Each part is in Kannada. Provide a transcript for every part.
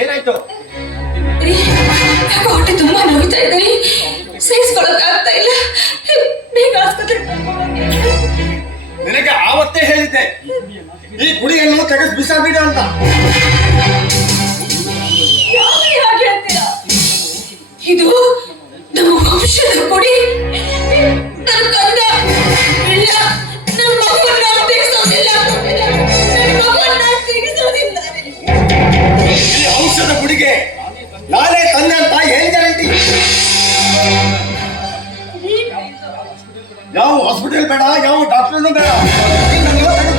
ಏನಾಯ್ತು? ಹೊಟ್ಟೆ ತುಂಬಾ ನೋಯ್ತಾ ಇದ್ದೀನಿ, ಸಹಿಸ್ಕೊಳಕ್ ಆಗ್ತಾ ಇಲ್ಲ. ಬೇಗ ಆಸ್ಪತ್ರೆಗೆ ನಿನಗೆ ಆವತ್ತೇ ಹೇಳಿದ್ದೆ ಈ ಗುಡಿಯನ್ನು ತೆಗೆದು ಬಿಸಾಬಿಡ ಅಂತ. ಹಾಗೆ ಅಂತೀರಾ? ಇದು ನಮ್ಮ ವಂಶದ ಗುಡಿ. ನನ್ನ ಕಂದ ಇಲ್ಲ, ನನ್ನ ಮಗನ್ನ ತೆಗೆಸೋದಿಲ್ಲ, ನನ್ನ ಮಗನ್ನ ತೆಗೆಸೋದಿಲ್ಲ. ಈ ವಂಶದ ಗುಡಿಗೆ ನಾನೇ ತಂದೆ ಅಂತ ಏನ್ ಗ್ಯಾರಂಟಿ? ಯಾವ ಹಾಸ್ಪಿಟಲ್ ಬೇಡ, ಯಾವ ಡಾಕ್ಟರ್ ಬೇಡ,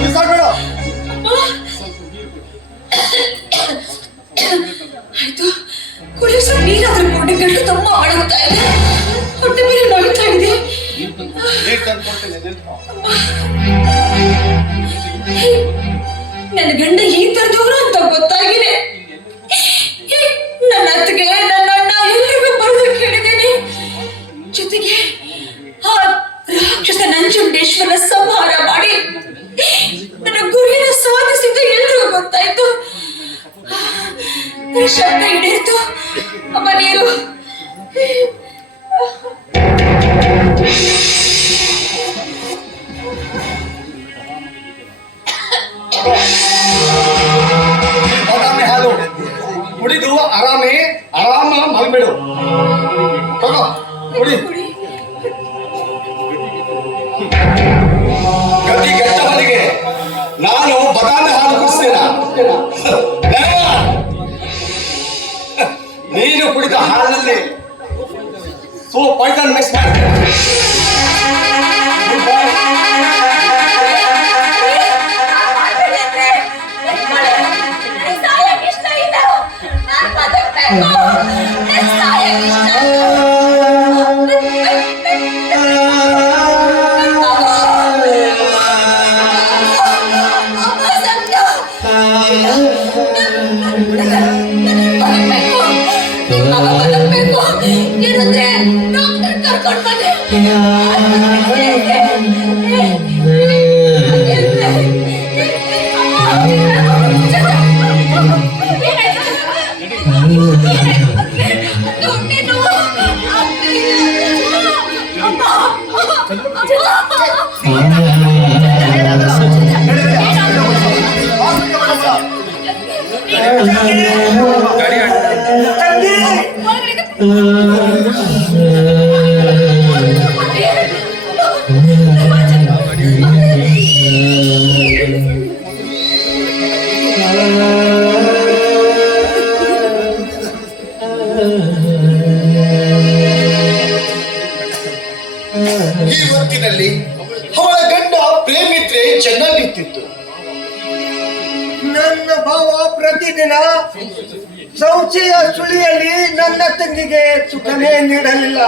ಬಿಸಾಬೇಡ. ಆಯ್ತು, ಕುಡಿಸೋ ನೀರಾದ್ರೂ ಕೊಡಿ. ಗಂಟು ತುಂಬ ಮಾಡುತ್ತಾ ಇದೆ, ಹೊಟ್ಟೆ ಬೇರೆ ನೋಯ್ತಾ ಇದೆ. ನನ್ನ ಗಂಡ ಈ ತರದವರು ಅಂತ ಗೊತ್ತಾಗಿದೆ. ನನ್ನ ಅತ್ತಿಗೆ, ನನ್ನ ಅಣ್ಣ ಎಲ್ಲರಿಗೂ ಬರೆದು ಕೇಳಿದ್ದೇನೆ. ಜೊತೆಗೆ ಆ ರಾಕ್ಷಸ ನಂಜುಂಡೇಶ್ವರ ಸಂಹಾರ ಮಾಡಿ ನನ್ನ ಗುರಿಯನ್ನು ಸಾಧಿಸಿದ್ದು ಎಲ್ರಿಗೂ ಗೊತ್ತಾಯ್ತು. ಶಬ್ದ ಹಿಡಿಯಿತು, ಅಮ್ಮ ನೀರು. ಹಾಲು ಕುಡಿದು ಆರಾಮ ಮಲ್ಬಿಡು. ಕುಡಿ. ಗತಿ ಕೆಟ್ಟವರಿಗೆ ನಾನು ಬದಾಮಿ ಹಾಲು ಕುಡಿಸ್ತೇನ? ನೀನು ಕುಡಿದ ಹಾಲಿನಲ್ಲಿ ಪಾಯ್ಸನ್ ಮಿಕ್ಸ್ ಮಾಡ್ತೇನೆ. ಈ ಹೊತ್ತಿನಲ್ಲಿ ಅವಳ ಗಂಡ ಪ್ರೇಮಿದ್ರೆ ಚೆನ್ನಾಗಿರ್ತಿತ್ತು. ನನ್ನ ಭಾವ ಪ್ರತಿದಿನ ಶೌಚಿಯ ಸುಳಿಯಲ್ಲಿ ನನ್ನ ತಂಗಿಗೆ ಸುಖನೇ ನೀಡಲಿಲ್ಲ.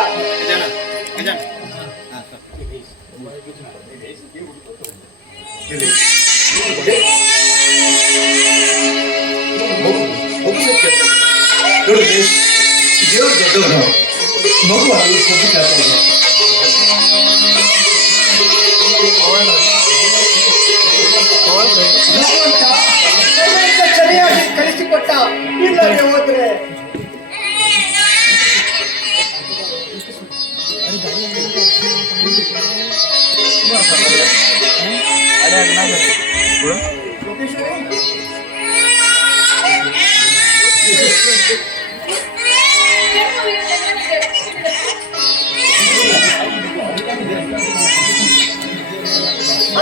ದೇವರು ದೊಡ್ಡವರು, ಮಗು ಅದು ಸರಿಯಾಗಿ ಕಳಿಸಿಕೊಟ್ಟ. ಇಲ್ಲದೆ ಹೋದ್ರೆ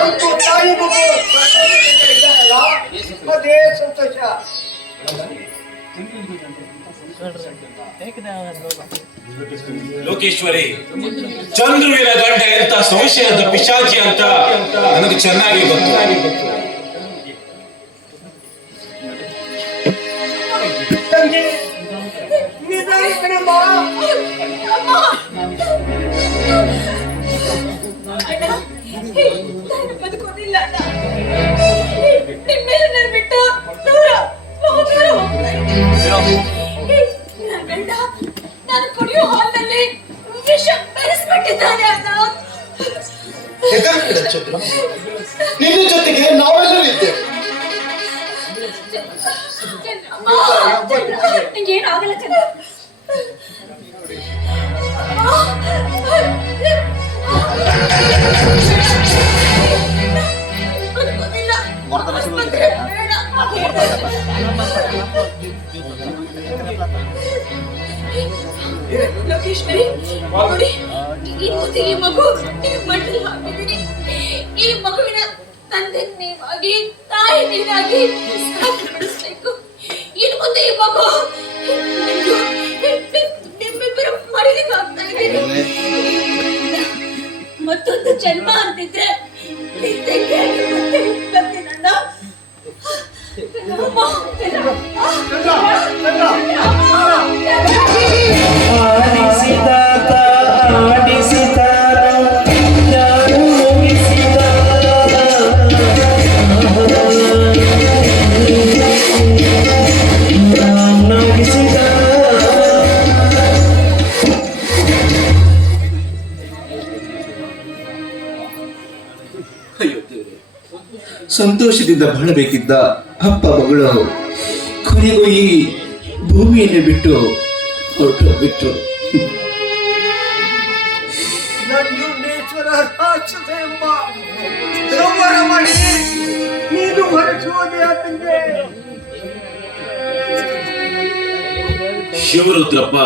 ಅಂತೂ ತಾಯಿ ಮಗು ಇದ್ದಾರಲ್ಲ, ಅದೇ ಸಂತೋಷ. ಲೋಕೇಶ್ವರಿ, ಚಂದ್ರುವಿನ ಗಂಡ ಎಂತ ಸಂಶಯದ ಪಿಶಾಚಿ ಅಂತ ನನಗೆ ಚೆನ್ನಾಗಿ ಗೊತ್ತು. ತಂಗಿ ನಿಧಾನ ಕಣಮ್ಮ. ಬದುಕೋದಿಲ್ಲ ಅಣ್ಣ. ನಿಮ್ಮೆಲ್ಲ ನನ್ನ ಬಿಟ್ಟು ದೂರ ಹೋಗ್ತಾ ಇದ್ದೀನಿ. ನನ್ನ ಗಂಡ ನಾನು ಕುಡಿಯೋ ಹಾಲಿನಲ್ಲಿ ವಿಷ ಬೆರೆಸ್ಬಿಟ್ಟಿದ್ದಾನೆ ಅಣ್ಣ. ಹೆದರಬೇಡ ಚಂದ್ರ, ನಿನ್ನ ಜೊತೆಗೆ ನಾವೆಲ್ಲರೂ ಇದ್ದೇವೆ. ಏನಾಗಲ್ಲ ಚಂದ್ರ. ಲೋಕೇಶ್ವರಿ ನೋಡಿ, ಈ ಮಗು ಮಣ್ಣಲ್ಲಿ ಹಾಕಿದ್ದೀನಿ. ಈ ಮಗುವಿನ ತಂದೆ ನೀವಾಗಿ ತಾಯಿ ನೀವಾಗಿ ಬಿಡಿಸ್ಬೇಕು. ಇನ್ನು ಮುಂದೆ ಈ ಮಗು ನಿಮ್ಮಿಬ್ಬರು ಮರಿಲಿಕ್ಕೆ ಆಗ್ತಾ ಇದ್ದೀನಿ. ಮತ್ತೊಂದು ಜನ್ಮ ಅಂತಿದ್ರೆ ನನ್ನ ಸಂತೋಷದಿಂದ ಬಾಳಬೇಕಿದ್ದ ಅಪ್ಪ ಮಗಳು ಕೊನೆಗೂ ಈ ಭೂಮಿಯನ್ನು ಬಿಟ್ಟು ಹೊರಟು. ನಂಜುಂಡೇಶ್ವರ ರಾಕ್ಷಸ ಎಂಬ ಸಂವರ ಮಾಡಿ ನೀನು ಹೊರಸುವುದೇ ಆತಂಗೆ. ಶಿವರುದ್ರಪ್ಪ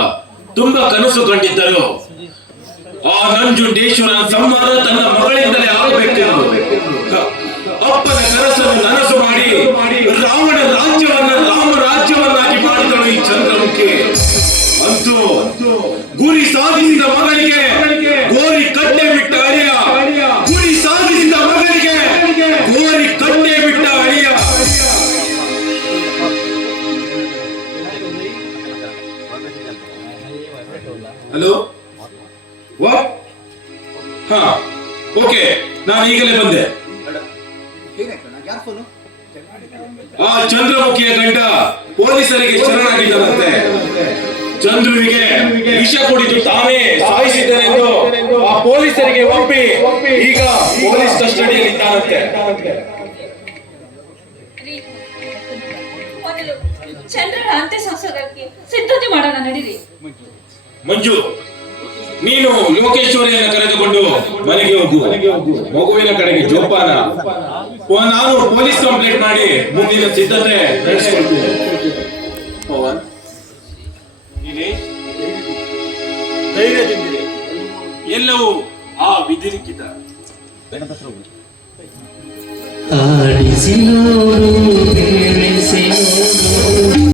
ತುಂಬಾ ಕನಸು ಕಂಡಿದ್ದರು. ಆ ನಂಜುಂಡೇಶ್ವರ ಸಂಹಾರ ತನ್ನ ಮಗಳಿಂದಲೇ ಆಗಬೇಕೆಂದು ಅಪ್ಪನ ಕನಸನ್ನು ನನಸು ಮಾಡಿ ರಾವಣ ರಾಜ್ಯವನ್ನ ರಾಮ ರಾಜ್ಯವನ್ನಾಗಿ ಮಾಡಿದಳು ಈ ಚಂದ್ರಮುಖಿ. ಅಂತೂ ಗುರಿ ಸಾಧಿಸಿದ ಮಗಳಿಗೆ ಗೋರಿ ಕಟ್ಟೆ ಬಿಟ್ಟ ಅಳಿಯ, ಗುರಿ ಸಾಧಿಸಿದ ಮಗಳಿಗೆ ಗೋರಿ ಕಟ್ಟೆ ಬಿಟ್ಟ ಅಳಿಯ. ಹಲೋ, ಹಾ, ಓಕೆ, ನಾನು ಈಗಲೇ ಬಂದೆ. ಆ ಚಂದ್ರಮುಖಿಯ ಗಂಡ ಪೊಲೀಸರಿಗೆ ಶರಣಾಗಿದ್ದನಂತೆ. ಚಂದ್ರುವಿಗೆ ವಿಷ ಕುಡಿದು ತಾನೇ ಸಾಯಿಸಿದ್ದನೆಂದು ಆ ಪೊಲೀಸರಿಗೆ ಒಪ್ಪಿ ಈಗ ಪೊಲೀಸ್ ಕಸ್ಟಡಿಯಲ್ಲಿದ್ದಾನಂತೆ. ಮೊದಲು ಚಂದ್ರನ ಅಂತ್ಯ ಸಂಸ್ಕಾರಕ್ಕೆ ಸಿದ್ಧತೆ ಮಾಡೋಣ, ನಡೀರಿ. ಮಂಜು, ನೀನು ಲೋಕೇಶ್ವರಿಯನ್ನು ಕರೆದುಕೊಂಡು ಮನೆಗೆ ಹೋಗು. ಮಗುವಿನ ಕಡೆಗೆ ಜೋಪಾನ. ನಾನು ಪೊಲೀಸ್ ಕಂಪ್ಲೇಂಟ್ ಮಾಡಿ ಮುಂದಿನ ಸಿದ್ಧತೆ ನಡೆಸಿಕೊಳ್ತೀನಿ. ಪವನ್, ಧೈರ್ಯದಿಂದಿರಿ. ಎಲ್ಲವೂ ಆ ವಿಧಿಲಿಖಿತ. ಆಡಿಸಿ ನೋಡು